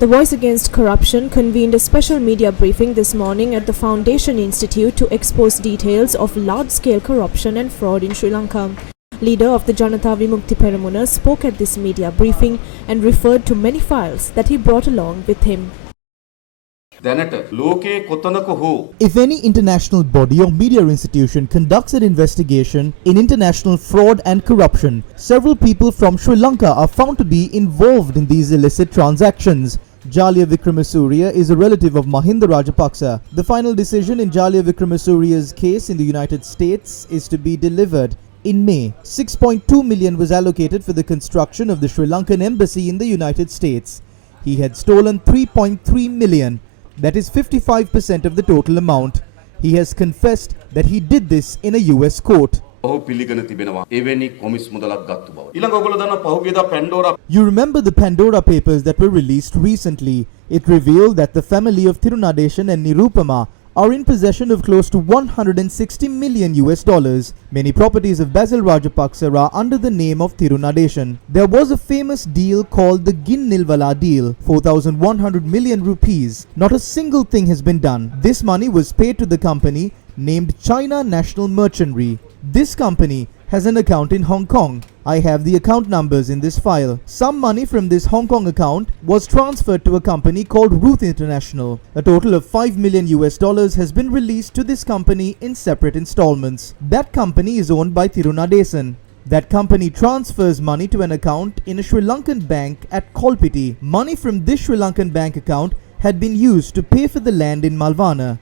The Voice Against Corruption convened a special media briefing this morning at the Foundation Institute to expose details of large-scale corruption and fraud in Sri Lanka. Leader of the Janata Vimukti Peramuna spoke at this media briefing and referred to many files that he brought along with him. If any international body or media institution conducts an investigation in international fraud and corruption, several people from Sri Lanka are found to be involved in these illicit transactions. Jalia Wickramasuriya is a relative of Mahinda Rajapaksa. The final decision in Jalia Wickramasuriya's case in the United States is to be delivered in May. 6.2 million was allocated for the construction of the Sri Lankan embassy in the United States. He had stolen 3.3 million. That is 55% of the total amount. He has confessed that he did this in a US court. You remember the Pandora papers that were released recently. It revealed that the family of Thirunadeshan and Nirupama are in possession of close to $160 million. Many properties of Basil Rajapaksa are under the name of Thirunadeshan. There was a famous deal called the Ginnilwala deal, 4,100 million rupees. Not a single thing has been done. This money was paid to the company named China National Merchantry. This company has an account in Hong Kong. I have the account numbers in this file. Some money from this Hong Kong account was transferred to a company called Ruth International. A total of $5 million has been released to this company in separate installments. That company is owned by Thirunadeshan. That company transfers money to an account in a Sri Lankan bank at Kolpiti. Money from this Sri Lankan bank account had been used to pay for the land in Malvana.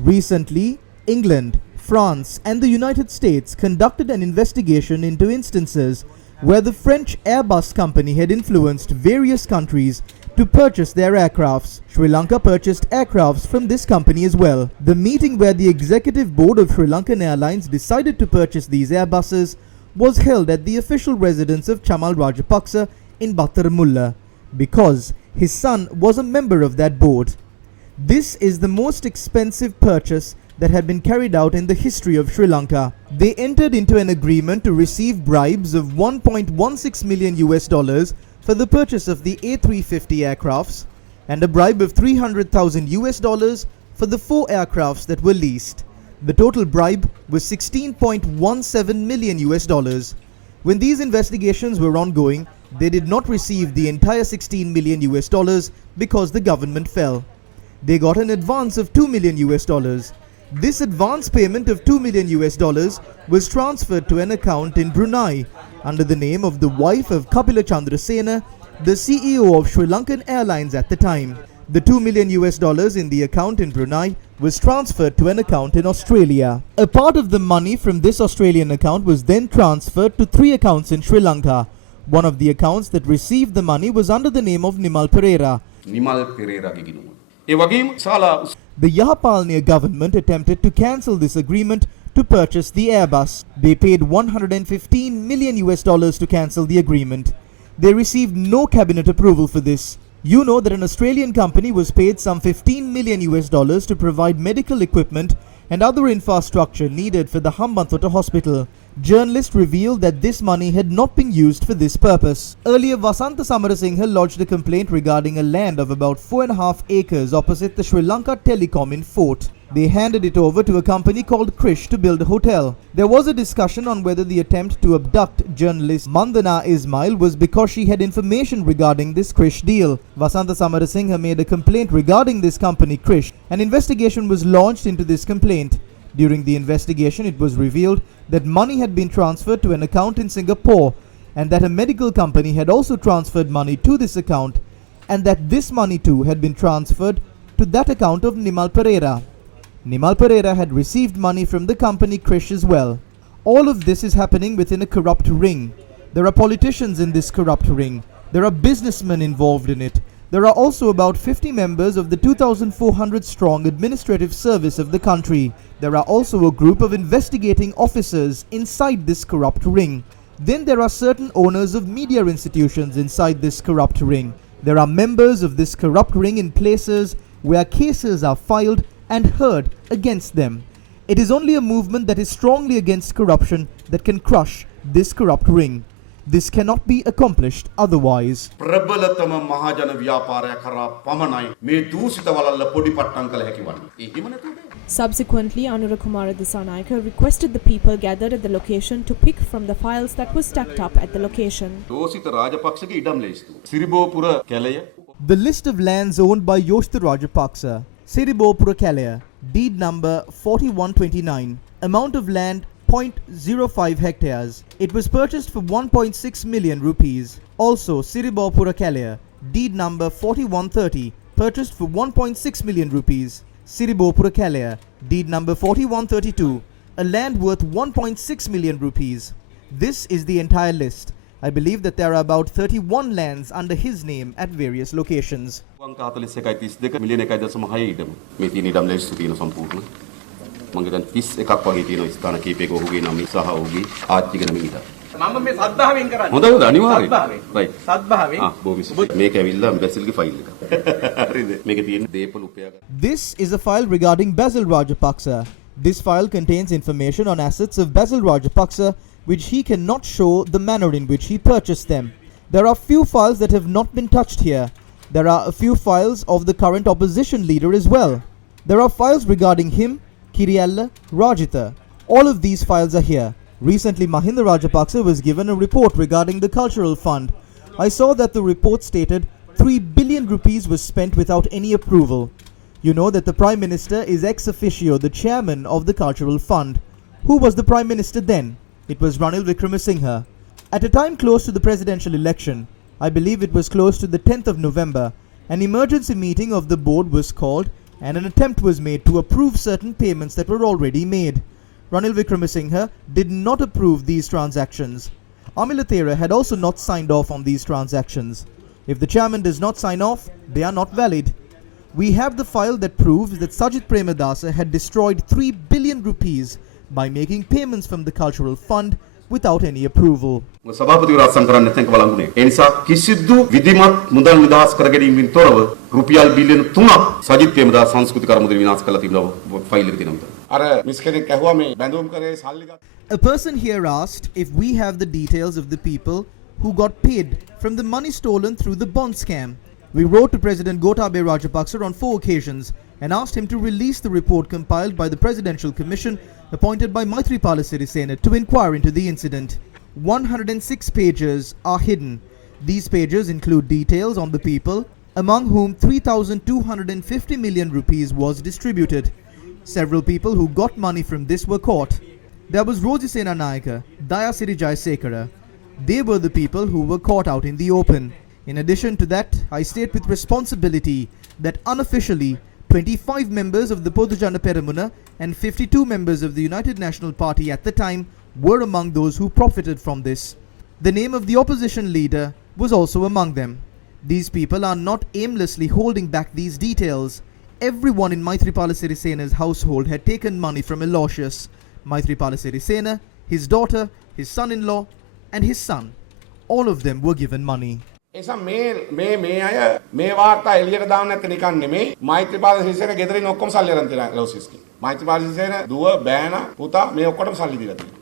Recently, England, France and the United States conducted an investigation into instances where the French Airbus company had influenced various countries to purchase their aircrafts. Sri Lanka purchased aircrafts from this company as well. The meeting where the executive board of Sri Lankan Airlines decided to purchase these Airbuses was held at the official residence of Chamal Rajapaksa in Battaramulla because his son was a member of that board. This is the most expensive purchase that had been carried out in the history of Sri Lanka. They entered into an agreement to receive bribes of $1.16 million for the purchase of the A350 aircrafts and a bribe of $300,000 for the 4 aircrafts that were leased. The total bribe was $16.17 million. When these investigations were ongoing, they did not receive the entire $16 million because the government fell. They got an advance of $2 million. This advance payment of $2 million was transferred to an account in Brunei under the name of the wife of Kapila Chandrasena, the CEO of Sri Lankan Airlines at the time. The $2 million in the account in Brunei was transferred to an account in Australia. A part of the money from this Australian account was then transferred to 3 accounts in Sri Lanka. One of the accounts that received the money was under the name of Nimal Pereira. The Yahapalnia government attempted to cancel this agreement to purchase the Airbus. They paid $115 million to cancel the agreement. They received no cabinet approval for this. You know that an Australian company was paid some $15 million to provide medical equipment and other infrastructure needed for the Hambantota hospital. Journalists revealed that this money had not been used for this purpose. Earlier, Vasantha Samarasinghe lodged a complaint regarding a land of about 4.5 acres opposite the Sri Lanka Telecom in Fort. They handed it over to a company called Krish to build a hotel. There was a discussion on whether the attempt to abduct journalist Mandana Ismail was because she had information regarding this Krish deal. Vasantha Samarasinghe made a complaint regarding this company Krish. An investigation was launched into this complaint. During the investigation, it was revealed that money had been transferred to an account in Singapore and that a medical company had also transferred money to this account and that this money too had been transferred to that account of Nimal Pereira. Nimal Pereira had received money from the company Krish as well. All of this is happening within a corrupt ring. There are politicians in this corrupt ring. There are businessmen involved in it. There are also about 50 members of the 2,400 strong administrative service of the country. There are also a group of investigating officers inside this corrupt ring. Then there are certain owners of media institutions inside this corrupt ring. There are members of this corrupt ring in places where cases are filed and heard against them. It is only a movement that is strongly against corruption that can crush this corrupt ring. This cannot be accomplished otherwise. ප්‍රබලතම මහජන ව්‍යාපාරය කරා පමණයි මේ දූෂිත වලල්ල පොඩි පට්ටම් කළ හැකි වන්නේ. එහෙම නැතුව Subsequently, Anura Kumara Dissanayake requested the people gathered at the location to pick from the files that were stacked up at the location. දෝෂිත රාජපක්ෂගේ ඉඩම් ලැයිස්තුව. සිරිබෝපුර කැලය. The list of lands owned by Yoshitha Rajapaksa, Siribopura Kalaya, deed number 4129, amount of land 0.05 hectares. It was purchased for 1.6 million rupees. Also, Siribopura Kalaya, deed number 4130, purchased for 1.6 million rupees. Siribopura Kalaya, deed number 4132, a land worth 1.6 million rupees. This is the entire list. I believe that there are about 31 lands under his name at various locations. වංක 41.32 මිලියන 1.6 ඉඩම. මේ තියෙන ඉඩම් ලැයිස්තුව තියෙන සම්පූර්ණ. මම හිතන්නේ 31ක් වගේ තියෙන ස්ථාන කීපයක ඔහුගේ නම සහ ඔහුගේ ආච්චිගේ නම ඉඩම්. මම මේ සද්භාවයෙන් කරන්නේ. හොඳයි හොඳයි අනිවාර්යයෙන්. රයිට්. සද්භාවයෙන්. බොහොම මේක ඇවිල්ලා බැසිල්ගේ ෆයිල් එක. හරිද? මේකේ තියෙන දේපල උපයාගන්න. This is a file regarding Basil Rajapaksa. This file contains information on assets of Basil Rajapaksa which he cannot show the manner in which he purchased them. There are few files that have not been touched here. There are a few files of the current opposition leader as well. There are files regarding him, Kiriyalla, Rajitha. All of these files are here. Recently, Mahinda Rajapaksa was given a report regarding the cultural fund. I saw that the report stated 3 billion rupees was spent without any approval. You know that the Prime Minister is ex officio the chairman of the cultural fund. Who was the Prime Minister then? It was Ranil Wickremesinghe. At a time close to the presidential election, I believe it was close to the 10th of November, an emergency meeting of the board was called and an attempt was made to approve certain payments that were already made. Ranil Wickremesinghe did not approve these transactions. Amilathera had also not signed off on these transactions. If the chairman does not sign off, they are not valid. We have the file that proves that Sajit Premadasa had destroyed 3 billion rupees by making payments from the cultural fund without any approval. සභාපතිවරු අත්සන් කරන්න නැත්නම් බලංගුනේ. ඒ නිසා කිසිදු විධිමත් මුදල් නිදහස් කර ගැනීමෙන් තොරව රුපියල් බිලියන 3ක් සජිත් ප්‍රේමදාස සංස්කෘතික කර්මදෙන විනාශ කළා තිබුණා ෆයිල් එකේ තියෙනවා. අර මිස් කෙනෙක් ඇහුවා මේ බැඳුම් කරේ සල්ලි ගන්න. A person here asked if we have the details of the people who got paid from the money stolen through the bond scam. We wrote to President Gotabaya Rajapaksa on 4 occasions and asked him to release the report compiled by the Presidential Commission appointed by Maithripala Sirisena to inquire into the incident. 106 pages are hidden. These pages include details on the people, among whom 3,250 million rupees was distributed. Several people who got money from this were caught. There was Rojasena Nayaka, Dayasiri Jayasekara. They were the people who were caught out in the open. In addition to that, I state with responsibility that unofficially 25 members of the Podujana Peramuna and 52 members of the United National Party at the time were among those who profited from this. The name of the opposition leader was also among them. These people are not aimlessly holding back these details. Everyone in Maithripala Sirisena's household had taken money from Aloysius, Maithripala Sirisena, his daughter, his son-in-law, and his son. All of them were given money. එසා මේ අය මේ වාර්තා එළියට දාන්න නැත්te නිකන් නෙමෙයි මෛත්‍රීපාල සිරිසේන ගෙදරින් ඔක්කොම සල්ලි අරන් තියලා ලෝසිස්කි මෛත්‍රීපාල සිරිසේන දුව බෑනා පුතා මේ ඔක්කොටම සල්ලි දීලා තියෙනවා